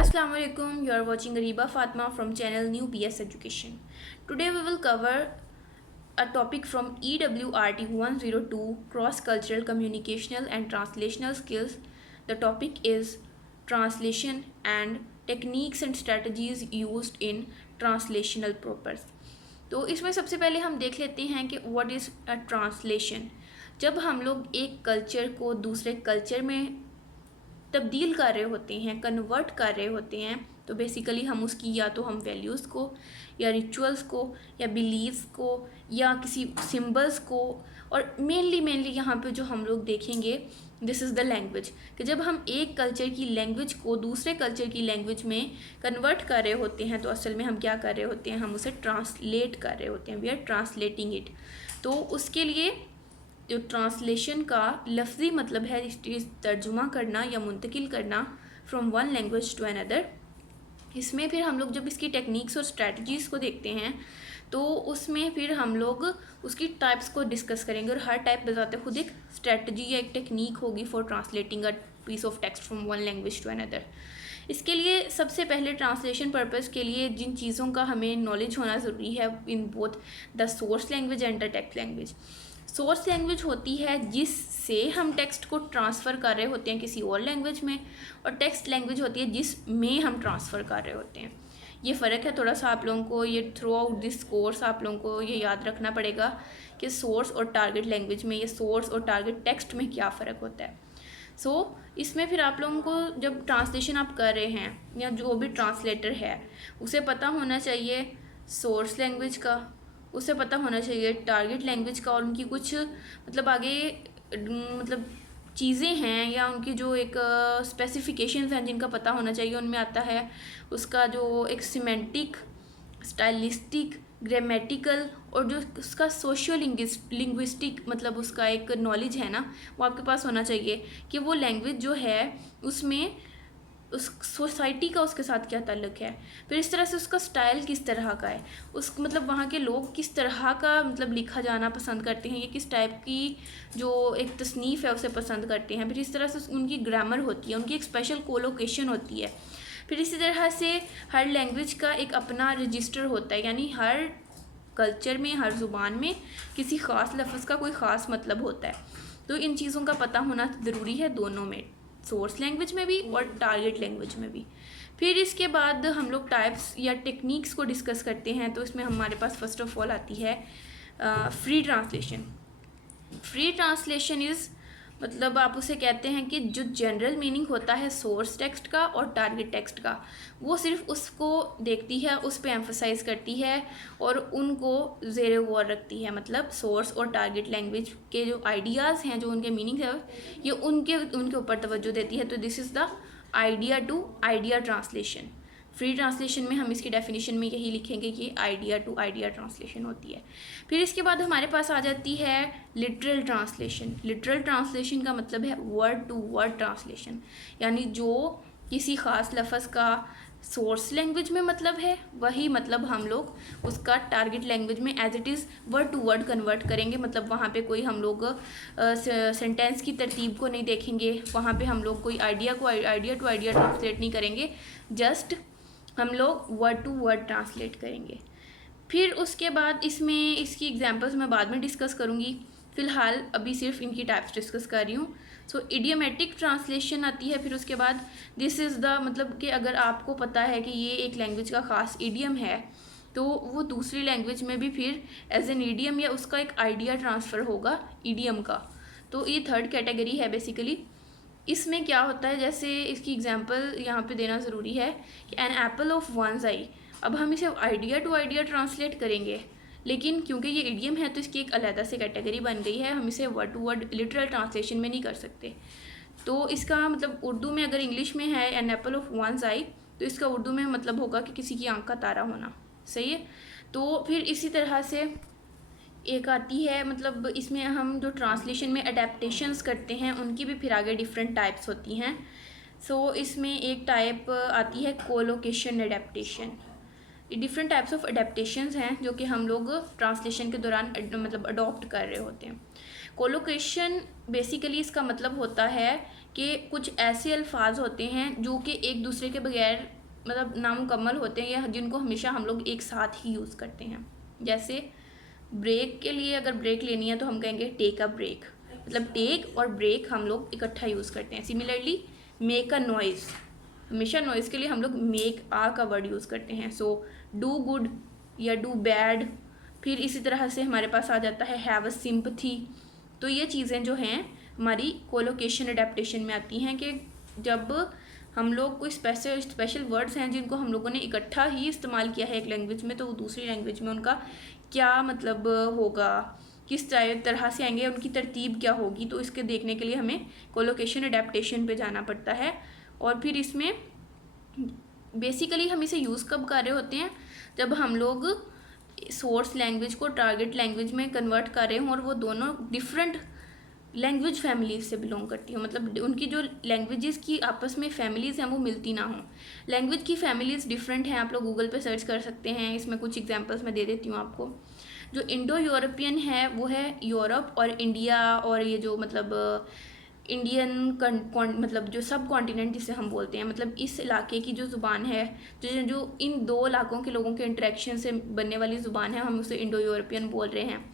Assalamu alaikum. You are watching Ariba Fatma from channel New BS Education. Today we will cover a topic from EWRT 102 Cross Cultural Communicational and Translational Skills. The topic is translation and techniques and strategies used in translational purpose. तो इसमें सबसे पहले हम देख लेते हैं कि what is a translation. जब हम लोग एक कल्चर को दूसरे कल्चर में तब्दील कर रहे होते हैं, कन्वर्ट कर रहे होते हैं, तो बेसिकली हम उसकी या तो हम वैल्यूज़ को या रिचुअल्स को या बिलीव्स को या किसी सिंबल्स को, और मेनली यहाँ पे जो हम लोग देखेंगे दिस इज़ द लैंग्वेज, कि जब हम एक कल्चर की लैंग्वेज को दूसरे कल्चर की लैंग्वेज में कन्वर्ट कर रहे होते हैं तो असल में हम क्या कर रहे होते हैं, हम उसे ट्रांसलेट कर रहे होते हैं, वी आर ट्रांसलेटिंग इट। तो उसके लिए जो ट्रांसलेशन का लफ्ज़ी मतलब है तर्जुमा करना या मुंतकिल करना from one language to another. इसमें फिर हम लोग जब इसकी टेक्निक्स और स्ट्रेटजीज़ को देखते हैं तो उसमें फिर हम लोग उसकी टाइप्स को डिस्कस करेंगे, और हर टाइप बताते खुद एक स्ट्रेटजी या एक टेक्निक होगी for translating a piece of text from one language to another. इसके लिए सबसे पहले ट्रांसलेशन पर्पज़ के लिए जिन चीज़ों का हमें नॉलेज होना ज़रूरी है in both the source language and the text language. Source language होती है जिससे हम टेक्स्ट को ट्रांसफ़र कर रहे होते हैं किसी और लैंग्वेज में, और टेक्स्ट लैंग्वेज होती है जिसमें हम ट्रांसफ़र कर रहे होते हैं। ये फ़र्क है थोड़ा सा, आप लोगों को ये थ्रू आउट दिस कोर्स आप लोगों को ये याद रखना पड़ेगा कि सोर्स और टारगेट लैंग्वेज में, ये सोर्स और टारगेट टेक्स्ट में क्या फ़र्क होता है। इसमें फिर आप लोगों को जब ट्रांसलेशन आप कर रहे हैं या जो भी ट्रांसलेटर है उसे पता होना चाहिए सोर्स लैंग्वेज का, उसे पता होना चाहिए टारगेट लैंग्वेज का, और उनकी कुछ मतलब आगे मतलब चीज़ें हैं या उनकी जो एक स्पेसिफिकेशंस हैं जिनका पता होना चाहिए। उनमें आता है उसका जो एक सिमेंटिक, स्टाइलिस्टिक, ग्रामेटिकल और जो उसका सोशियो लिंग्विस्टिक मतलब उसका एक नॉलेज है ना, वो आपके पास होना चाहिए कि वो लैंग्वेज जो है उसमें उस सोसाइटी का उसके साथ क्या ताल्लुक है। फिर इस तरह से उसका स्टाइल किस तरह का है, उस मतलब वहाँ के लोग किस तरह का मतलब लिखा जाना पसंद करते हैं, ये किस टाइप की जो एक तसनीफ़ है उसे पसंद करते हैं। फिर इस तरह से उनकी ग्रामर होती है, उनकी एक स्पेशल कोलोकेशन होती है। फिर इसी तरह से हर लैंग्वेज का एक अपना रजिस्टर होता है, यानी हर कल्चर में हर ज़ुबान में किसी ख़ास लफ्ज़ का कोई ख़ास मतलब होता है। तो इन चीज़ों का पता होना ज़रूरी है दोनों में, सोर्स लैंग्वेज में भी और टारगेट लैंग्वेज में भी। फिर इसके बाद हम लोग टाइप्स या टेक्निक्स को डिस्कस करते हैं। तो इसमें हमारे पास फर्स्ट ऑफ ऑल आती है free translation. Free translation is मतलब आप उसे कहते हैं कि जो जनरल मीनिंग होता है सोर्स टेक्स्ट का और टारगेट टेक्स्ट का, वो सिर्फ उसको देखती है, उस पर एम्फसाइज़ करती है और उनको ज़ेर गौर रखती है। मतलब सोर्स और टारगेट लैंग्वेज के जो आइडियाज़ हैं, जो उनके मीनिंग है, ये उनके ऊपर तवज्जो देती है। तो this is the idea to idea translation. Free translation में हम इसकी डेफिनेशन में यही लिखेंगे कि आइडिया टू आइडिया ट्रांसलेशन होती है। फिर इसके बाद हमारे पास आ जाती है लिटरल ट्रांसलेशन। लिटरल ट्रांसलेशन का मतलब है वर्ड टू वर्ड ट्रांसलेशन, यानी जो किसी ख़ास लफ्ज़ का सोर्स लैंग्वेज में मतलब है वही मतलब हम लोग उसका टारगेट लैंग्वेज में as it is word to word convert करेंगे। मतलब वहाँ पे कोई हम लोग सेंटेंस की तरतीब को नहीं देखेंगे, वहाँ पे हम लोग कोई आइडिया को आइडिया टू आइडिया ट्रांसलेट नहीं करेंगे, जस्ट हम लोग वर्ड टू वर्ड ट्रांसलेट करेंगे। फिर उसके बाद इसमें इसकी एग्जांपल्स मैं बाद में डिस्कस करूँगी, फ़िलहाल अभी सिर्फ इनकी टाइप्स डिस्कस कर रही हूँ। सो इडियोमेटिक ट्रांसलेशन आती है। फिर उसके बाद दिस इज़ द मतलब कि अगर आपको पता है कि ये एक लैंग्वेज का ख़ास इडियम है तो वो दूसरी लैंग्वेज में भी फिर एज एन इडियम या उसका एक आइडिया ट्रांसफ़र होगा इडियम का। तो ये थर्ड कैटेगरी है बेसिकली। इसमें क्या होता है, जैसे इसकी एग्जांपल यहाँ पे देना ज़रूरी है कि an apple of one's eye. अब हम इसे आइडिया टू आइडिया ट्रांसलेट करेंगे, लेकिन क्योंकि ये इडियम है तो इसकी एक अलग से कैटेगरी बन गई है, हम इसे word to word literal translation में नहीं कर सकते। तो इसका मतलब उर्दू में अगर इंग्लिश में है an apple of one's eye, तो इसका उर्दू में मतलब होगा कि किसी की आँख का तारा होना। सही है। तो फिर इसी तरह से एक आती है, मतलब इसमें हम जो ट्रांसलेशन में अडेप्टेशंस करते हैं उनकी भी फिर आगे डिफरेंट टाइप्स होती हैं। इसमें एक टाइप आती है collocation adaptation. Different types of adaptations हैं जो कि हम लोग ट्रांसलेशन के दौरान मतलब अडॉप्ट कर रहे होते हैं। कोलोकेशन बेसिकली इसका मतलब होता है कि कुछ ऐसे अल्फाज होते हैं जो कि एक दूसरे के बगैर मतलब नामुकम्मल होते हैं या जिनको हमेशा हम लोग एक साथ ही यूज़ करते हैं। जैसे ब्रेक के लिए अगर ब्रेक लेनी है तो हम कहेंगे टेक अ ब्रेक, मतलब टेक और ब्रेक हम लोग इकट्ठा यूज़ करते हैं। सिमिलरली मेक अ नॉइज़, हमेशा नॉइज़ के लिए हम लोग मेक आ का वर्ड यूज़ करते हैं। सो डू गुड या डू बैड। फिर इसी तरह से हमारे पास आ जाता है हैव अ सिंपथी। तो ये चीज़ें जो हैं हमारी कोलोकेशन अडेप्टेशन में आती हैं कि जब हम लोग कोई स्पेशल वर्ड्स हैं जिनको हम लोगों ने इकट्ठा ही इस्तेमाल किया है एक लैंग्वेज में, तो वो दूसरी लैंग्वेज में उनका क्या मतलब होगा, किस तरह से आएंगे, उनकी तरतीब क्या होगी। तो इसके देखने के लिए हमें कोलोकेशन अडेप्टेशन पे जाना पड़ता है। और फिर इसमें बेसिकली हम इसे यूज़ कब कर रहे होते हैं, जब हम लोग सोर्स लैंग्वेज को टारगेट लैंग्वेज में कन्वर्ट कर रहे हों और वो दोनों डिफरेंट लैंग्वेज फैमिलीज से बिलोंग करती हो, मतलब उनकी जो लैंग्वेजेस की आपस में फैमिलीज़ हैं वो मिलती ना हों। लैंग्वेज की फैमिलीज़ डिफरेंट हैं, आप लोग गूगल पे सर्च कर सकते हैं। इसमें कुछ एग्जांपल्स मैं दे देती हूँ आपको। जो इंडो यूरोपियन है वो है यूरोप और इंडिया, और ये जो मतलब इंडियन मतलब जो सब कॉन्टिनेंट जिसे हम बोलते हैं, मतलब इस इलाके की जो ज़ुबान है, जो इन दो इलाकों के लोगों के इंटरेक्शन से बनने वाली ज़ुबान है, हम उसे इंडो यूरोपियन बोल रहे हैं।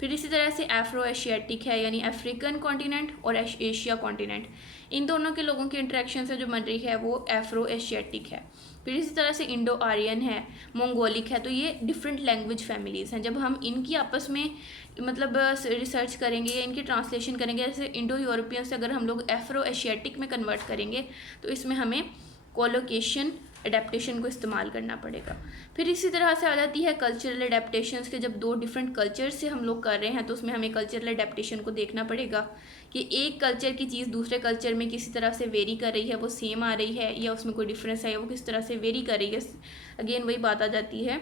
फिर इसी तरह से एफ्रो एशियाटिक है, यानी अफ्रीकन कॉन्टिनेंट और एशिया कॉन्टिनेंट, इन दोनों के लोगों की इंटरेक्शन से जो बन रही है वो एफ्रो एशियाटिक है। फिर इसी तरह से इंडो आर्यन है, मंगोलिक है। तो ये डिफरेंट लैंग्वेज फैमिलीज़ हैं। जब हम इनकी आपस में मतलब रिसर्च करेंगे या इनकी ट्रांसलेशन करेंगे, जैसे इंडो यूरोपियन से अगर हम लोग एफ्रो एशियाटिक में कन्वर्ट करेंगे तो इसमें हमें कोलोकेशन अडेप्टेशन को इस्तेमाल करना पड़ेगा। फिर इसी तरह से आ जाती है कल्चरल अडेप्टेशंस के, जब दो डिफरेंट कल्चर से हम लोग कर रहे हैं तो उसमें हमें कल्चरल अडेप्टेशन को देखना पड़ेगा कि एक कल्चर की चीज़ दूसरे कल्चर में किसी तरह से वेरी कर रही है, वो सेम आ रही है या उसमें कोई डिफरेंस है या वो किस तरह से वेरी कर रही है। अगेन वही बात आ जाती है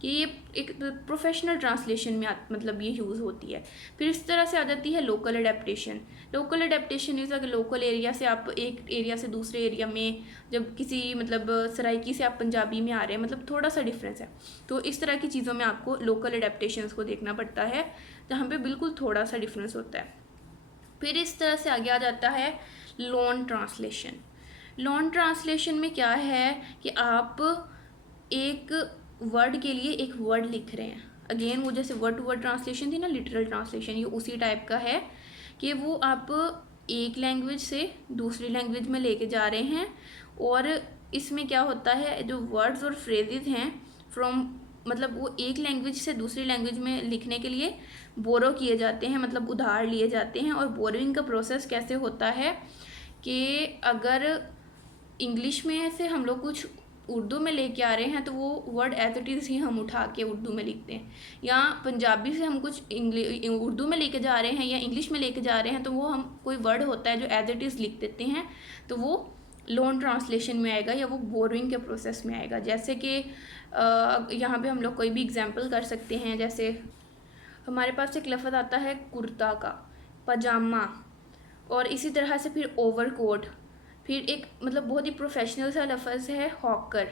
कि ये एक प्रोफेशनल ट्रांसलेशन में मतलब ये यूज़ होती है। फिर इस तरह से आ जाती है local adaptation. Local adaptation is अगर लोकल एरिया से आप एक एरिया से दूसरे एरिया में, जब किसी मतलब सराइकी से आप पंजाबी में आ रहे हैं, मतलब थोड़ा सा डिफरेंस है, तो इस तरह की चीज़ों में आपको लोकल अडेप्टेशंस को देखना पड़ता है जहाँ पे बिल्कुल थोड़ा सा डिफरेंस होता है। फिर इस तरह से आगे आ जाता है लोन ट्रांसलेशन। लोन ट्रांसलेशन में क्या है कि आप एक वर्ड के लिए एक वर्ड लिख रहे हैं। अगेन वो जैसे वर्ड टू वर्ड ट्रांसलेशन थी ना, लिटरल ट्रांसलेशन, ये उसी टाइप का है कि वो आप एक लैंग्वेज से दूसरी लैंग्वेज में लेके जा रहे हैं। और इसमें क्या होता है, जो वर्ड्स और फ्रेजेस हैं फ्रॉम मतलब वो एक लैंग्वेज से दूसरी लैंग्वेज में लिखने के लिए बोरो किए जाते हैं, मतलब उधार लिए जाते हैं। और बोरोइंग का प्रोसेस कैसे होता है कि अगर इंग्लिश में से हम लोग कुछ उर्दू में लेके आ रहे हैं तो वो वर्ड एज इट इज़ ही हम उठा के उर्दू में लिखते हैं, या पंजाबी से हम कुछ उर्दू में लेके जा रहे हैं या इंग्लिश में लेके जा रहे हैं तो वो हम कोई वर्ड होता है जो एज इट इज़ लिख देते हैं, तो वो लोन ट्रांसलेशन में आएगा या वो बोरोइंग के प्रोसेस में आएगा। जैसे कि यहाँ पे हम लोग कोई भी एग्जांपल कर सकते हैं। जैसे हमारे पास एक लफ्ज़ आता है कुर्ता का, पजामा, और इसी तरह से फिर ओवरकोट। फिर एक मतलब बहुत ही प्रोफेशनल सा लफ्ज़ है हॉकर।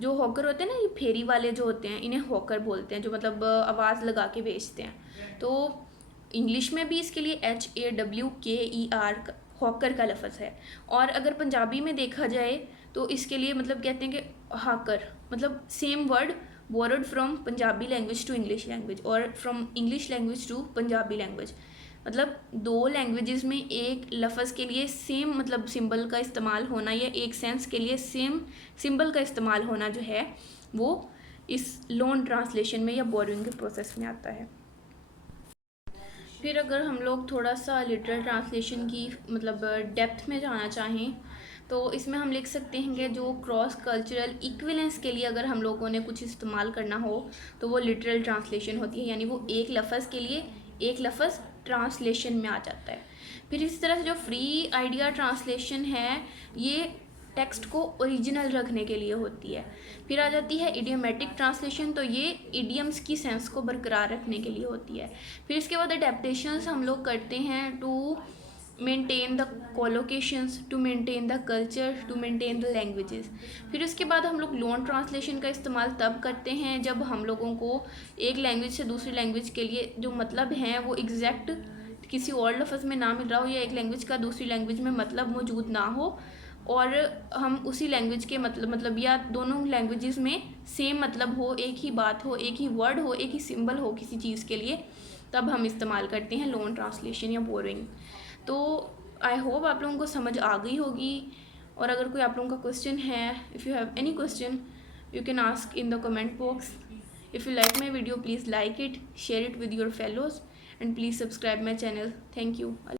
जो हॉकर होते हैं ना, ये फेरी वाले जो होते हैं, इन्हें हॉकर बोलते हैं, जो मतलब आवाज़ लगा के बेचते हैं। तो इंग्लिश में भी इसके लिए HAWKER हॉकर का लफ्ज़ है। और अगर पंजाबी में देखा जाए तो इसके लिए मतलब कहते हैं कि हाकर, मतलब same word borrowed from Punjabi language to English language और from English language to Punjabi language. मतलब दो लैंग्वेजेस में एक लफ्ज़ के लिए सेम मतलब सिंबल का इस्तेमाल होना या एक सेंस के लिए सेम सिंबल का इस्तेमाल होना जो है वो इस लोन ट्रांसलेशन में या बोरोइंग के प्रोसेस में आता है। फिर अगर हम लोग थोड़ा सा लिटरल ट्रांसलेशन की मतलब डेप्थ में जाना चाहें तो इसमें हम लिख सकते हैं कि जो क्रॉस कल्चरल इक्विवेलेंस के लिए अगर हम लोगों ने कुछ इस्तेमाल करना हो तो वो लिटरल ट्रांसलेशन होती है, यानी वो एक लफ्ज़ के लिए एक लफ्ज़ ट्रांसलेशन में आ जाता है। फिर इसी तरह से जो फ्री आइडिया ट्रांसलेशन है ये टेक्स्ट को ओरिजिनल रखने के लिए होती है। फिर आ जाती है इडियोमेटिक ट्रांसलेशन, तो ये इडियम्स की सेंस को बरकरार रखने के लिए होती है। फिर इसके बाद अडेप्टेशंस हम लोग करते हैं to maintain the collocations, to maintain the culture, to maintain the languages. फिर उसके बाद हम लोग लोन ट्रांसलेशन का इस्तेमाल तब करते हैं जब हम लोगों को एक लैंग्वेज से दूसरी लैंग्वेज के लिए जो मतलब हैं वो एग्जैक्ट किसी और लफ्ज़ में ना मिल रहा हो या एक लैंग्वेज का दूसरी लैंग्वेज में मतलब मौजूद ना हो और हम उसी लैंग्वेज के मतलब या दोनों लैंग्वेजेस में सेम मतलब हो, एक ही बात हो, एक ही वर्ड हो, एक ही सिंबल हो किसी चीज़ के लिए, तब हम इस्तेमाल करते हैं लोन ट्रांसलेशन या बोरोइंग। तो आई होप आप लोगों को समझ आ गई होगी। और अगर कोई आप लोगों का क्वेश्चन है, if you have any question you can ask in the comment box. If you like my video, please like it, share it with your fellows, and please subscribe my channel. Thank you.